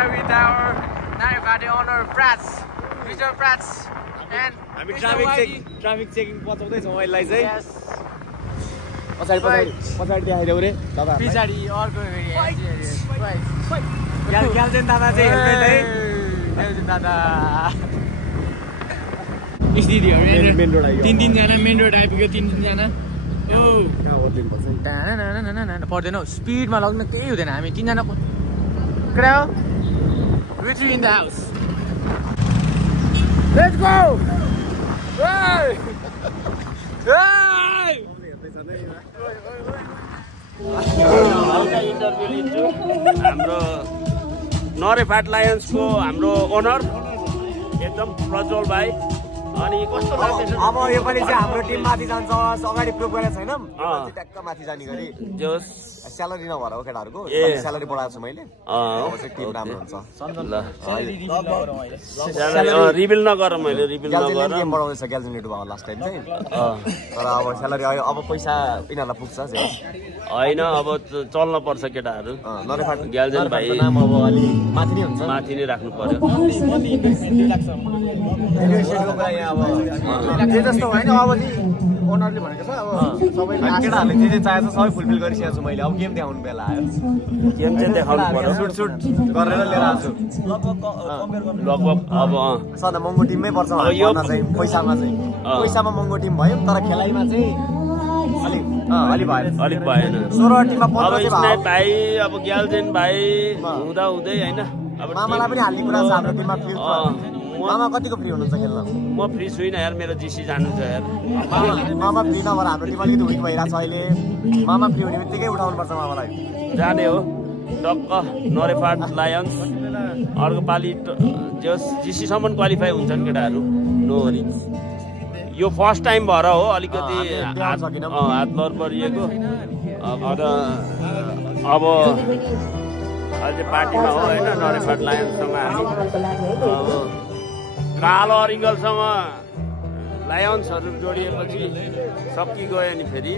are with our Narifati owner Prats, Mr. Prats, and हामी Mr. Whitey. Traffic checking पचाउँदै छौँ अहिले चाहिँ Yes. पछाडी देखाइदेऊ रे दादा पछाडि अर्को ग्यालजेन दादा चाहिँ हेल्मेट है ग्यालजेन दादा स्थितिहरु मेन रोड आइयो 3-3 जना मेन रोड आइपुग्यो 3-3 जना ओ कहाँ ओर्लिनु पर्छ पर्दैन हौ स्पिडमा लग्न केही हुँदैन हामी 3 जना क्रौ with you in the house. Let's go! Hey! Hey! हल्का इन्टरभ्यू लिन्छु हाम्रो नरेफाट लायन्सको हाम्रो ओनर एकदम प्रज्वल भाइ अनि कस्तो लाग्दैछ अब यो पनि चाहिँ हाम्रो टिम माथि जान्छ अगाडि प्रुभ गरेको छैनौँ ट्याक्क माथि जाने गरी जोस स्यालेरी नभएर हो केटाहरूको स्यालेरी बढाएको छु मैले अब चाहिँ टिम राम्रो हुन्छ रिभिल नगर मैले रिभिल नगर game बढाउँदैछ Gyaltsen YouTube last time चाहिँ तर अब स्यालेरी आयो अब पैसा यिनीहरूलाई पुग्छ होइन अब चल्न पर्छ केटाहरू नरेफाट ग्यालजेन भाइ नाम अब अलि माथि नै हुन्छ माथि नै राख्नु पर्यो त्यही जस्तो होइन अब ओनरले भनेको छ अब सबैले केटाहरूले जे जे चाहेको छ सबै फुलफिल गरिसकेको छु मैले अब गेम देखाउनु बेला आयो गेम चाहिँ देखाउनु पर्यो सुट गरेर लिएर आएको छु लगभग अब सधैँ महँगो टिममै पर्छ चाहिँ पैसामा महँगो टिम भयो तर खेलाइमा चाहिँ अलिक भएन 16 टिममा 15 स्नेक भाइ अब ग्यालजेन भाइ हुँदा हुँदै होइन अब मामालाई पनि हाल्ने कुरा छ हाम्रो टिममा फ्री मामा कतिको फ्री हुनुहुन्छ खेल्न म फ्री छुइनँ यार मेरो जिसी जानु छ यार मामा फ्री नभएर हाम्रो टिम अलिकति विक भइरहेको छ अहिले मामा फ्री हुने बित्तिकै उठाउनु पर्छ मामालाई जाने हो टक्क नरेफाट लायन्स अर्को पालि जिसीसम्म क्वालिफाई हुन्छन् केटाहरू नो वरिज यो फर्स्ट टाइम भएर हो अलिकति हात लर परिएको अब अहिले पार्टीमा हो होइन नरेफाट लायन्ससँग हामी कालो अरिङ्गलसँग लायन्सहरू जोडिएपछि सकिगयो नि फेरि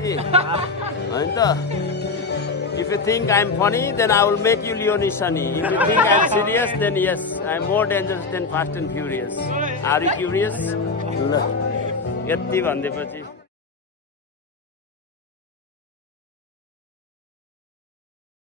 होइन त If you think I'm funny, then I will make you Leonie Sunny. If you think I'm serious, then yes, I'm more dangerous than Fast and Furious. Are you curious? यति भन्दैपछि